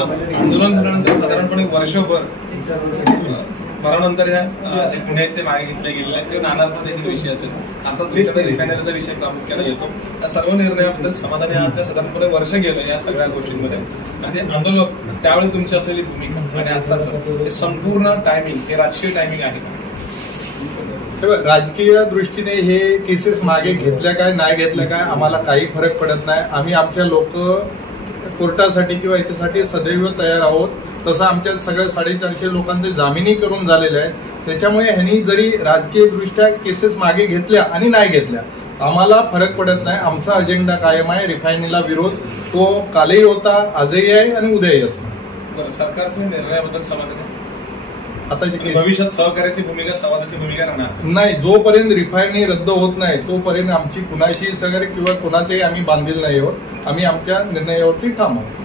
आंदोलन झाल्यानंतर साधारणपणे वर्षभर मरानंतर या जे गुन्हे आहेत ते मागे घेतले गेलेले आहेत, ते नानारचा देखील विषय असेल. आता तुमच्याकडे रिफायनरीचा विषय प्रामुख्याने येतो. या सर्व निर्णयाबद्दल समाधानी आहात? सधारणपणे वर्ष गेलं या सगळ्या गोष्टींमध्ये आणि आंदोलन त्यावेळी तुमची असलेली भूमिका आणि आताच संपूर्ण टायमिंग हे राजकीय टायमिंग आहे का? राजकीय दृष्टीने हे केसेस मागे घेतल्या काय नाही घेतल्या काय आम्हाला काही फरक पडत नाही. आम्ही आमच्या लोक कोर्टासाठी किंवा याच्यासाठी सदैव तयार आहोत. तसं आमच्या सगळ्या 450 लोकांचे जामीनही करून झालेले आहेत. त्याच्यामुळे ह्यांनी जरी राजकीय दृष्ट्या केसेस मागे घेतल्या आणि नाही घेतल्या आम्हाला फरक पडत नाही. आमचा अजेंडा कायम आहे. रिफायनरीला विरोध तो कालही होता, आजही आहे आणि उद्याही असणार. सरकारच्या निर्णयाबद्दल समाधान आता भविष्यात सहकार्याची भूमिका, संवादाची भूमिका राहणार नाही. जोपर्यंत रिफायनरी रद्द होत नाही तोपर्यंत आमची कुणाशी सहकार्य किंवा कुणाचेही आम्ही बांधील नाही आहोत. आम्ही आमच्या निर्णयावरती ठाम आहोत.